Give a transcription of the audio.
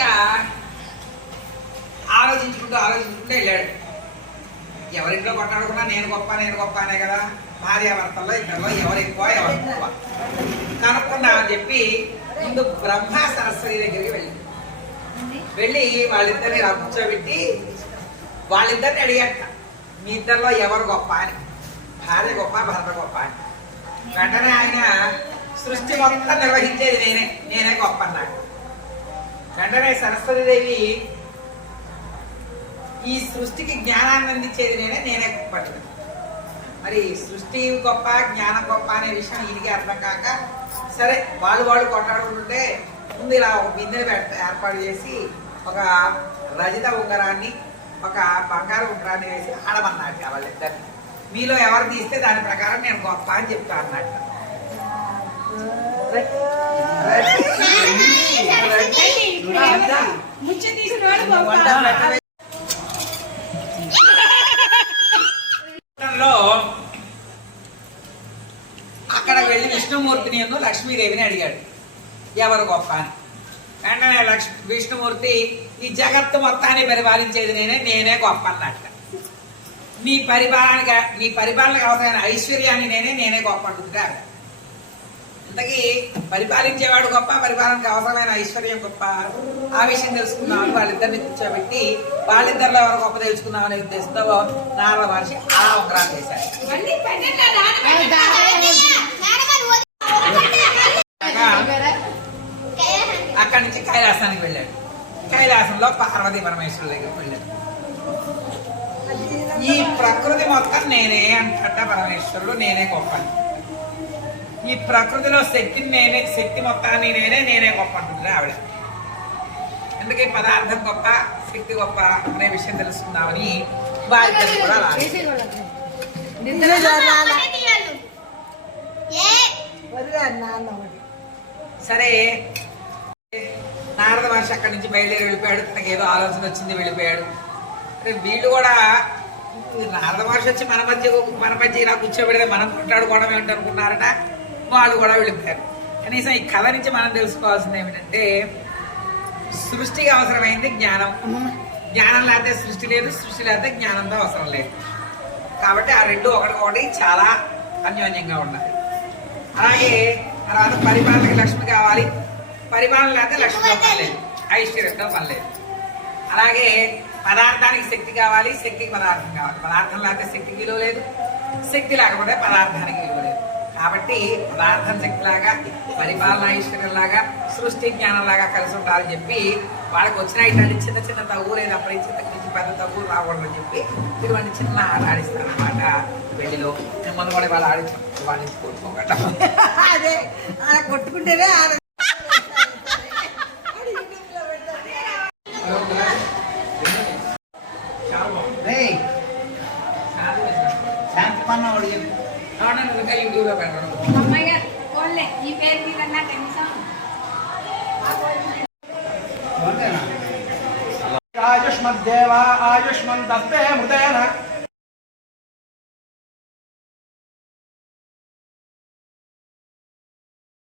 ఇక ఆలోచించుకుంటూ వెళ్ళాడు. ఎవరింట్లో కొట్టాడుకున్నా నేను గొప్ప అనే కదా, భార్యాభర్తల్లో ఇద్దరిలో ఎవరు ఎక్కువ ఎవరు ఎక్కువ కనుక్కున్నా అని చెప్పి ముందు బ్రహ్మ సరస్వతి దగ్గరికి వెళ్ళి వాళ్ళిద్దరిని ఇలా కూర్చోబెట్టి వాళ్ళిద్దరిని అడిగట, మీ ఇద్దరిలో ఎవరు గొప్ప అని. భార్య గొప్ప భర్త గొప్ప అని. వెంటనే ఆయన సృష్టి మొత్తం నిర్వహించేది నేనే గొప్ప అన్నాడు. వెంటనే సరస్వతీదేవి ఈ సృష్టికి జ్ఞానాన్ని అందించేది నేనే గొప్ప. మరి సృష్టి గొప్ప జ్ఞానం గొప్ప అనే విషయం ఈయనకి అర్థం కాక, సరే వాళ్ళు కొట్టాడుకుంటుంటే ముందు ఇలా ఒక బిందెని ఏర్పాటు చేసి ఒక రజిత ఉంగరాన్ని ఒక బంగారు ఉంగరాన్ని వేసి ఆడమన్నట్టు వాళ్ళిద్దరిని. మీలో ఎవరు తీస్తే దాని ప్రకారం నేను గొప్ప అని చెప్తా అన్నట్టు. అక్కడ వెళ్ళి విష్ణుమూర్తిని లక్ష్మీదేవిని అడిగాడు ఎవరు గొప్ప అని. వెంటనే విష్ణుమూర్తి ఈ జగత్తు మొత్తాన్ని పరిపాలించేది నేనే గొప్ప అన్నట్ట. నీ పరిపాలనకు అవసరమైన ఐశ్వర్యాన్ని నేనే గొప్ప అంటుంటే ఇంతకీ పరిపాలించేవాడు గొప్ప, పరిపాలనకు అవసరమైన ఐశ్వర్యం గొప్ప. ఆ విషయం తెలుసుకుందామని వాళ్ళిద్దరిని కూర్చోబెట్టి వాళ్ళిద్దరిలో ఎవరు గొప్ప తెలుసుకుందామనే ఉద్దేశంతో నారద మహర్షి ఆ ఉంగరాన్ని వేశారు. అక్కడి నుంచి కైలాసానికి వెళ్ళాడు. కైలాసంలో పార్వతీ పరమేశ్వరుల దగ్గరికి వెళ్ళాడు. ఈ ప్రకృతి మొత్తం నేనే అంటట పరమేశ్వరుడు, నేనే గొప్ప. ఈ ప్రకృతిలో శక్తి మొత్తాన్ని నేనే గొప్ప అంటుంది ఆవిడ. అందుకే పదార్థం గొప్ప, శక్తి గొప్ప అనే విషయం తెలుసుకుందామని బాధ్యత కూడా సరే. నారద మహర్షి అక్కడి నుంచి బయలుదేరి వెళ్ళిపోయాడు. తనకి ఏదో ఆలోచన వచ్చింది, వెళ్ళిపోయాడు. వీళ్ళు కూడా నారద మహర్షి వచ్చి మన మధ్య ఇలా కూర్చోబెడితే మనం కొట్టాడుకోవడం ఏమిటనుకున్నారట. వాళ్ళు కూడా వెళ్ళిపోయారు. కనీసం ఈ కథ నుంచి మనం తెలుసుకోవాల్సింది ఏమిటంటే, సృష్టికి అవసరమైంది జ్ఞానం. జ్ఞానం లేకపోతే సృష్టి లేదు, సృష్టి లేకపోతే జ్ఞానంతో అవసరం లేదు. కాబట్టి ఆ రెండు ఒకటి చాలా అన్యోన్యంగా ఉండాలి. అలాగే తర్వాత పరిపాలనకి లక్ష్మి కావాలి, పరిపాలన లేకపోతే లక్ష్మితో పని లేదు, ఐశ్వర్యంతో పని లేదు. అలాగే పదార్థానికి శక్తి కావాలి, శక్తికి పదార్థం కావాలి. పదార్థం లేకపోతే శక్తికి విలువ లేదు, శక్తి లేకపోతే పదార్థానికి విలువ లేదు. కాబట్టి పదార్థం శక్తిలాగా, పరిపాలన ఐశ్వర్యంలాగా, సృష్టి జ్ఞానంలాగా కలిసి ఉండాలని చెప్పి వాళ్ళకి వచ్చిన ఇట్లాంటి చిన్న తగ్గు లేదు, అప్పటి నుంచి పెద్ద తగ్గు రాకూడదని చెప్పి ఇటువంటి చిన్న ఆట ఆడిస్తారనమాట. పెళ్లిలో ముందు కూడా వాళ్ళు ఆడించాం, వాళ్ళని కొట్టుకోగట అదే కొట్టుకుంటేనే శాంతి పన్నవాడు యూట్యూబ్లో పెట్టడం. ఆయుష్మద్దేవా ఆయుష్మంతే మృతేన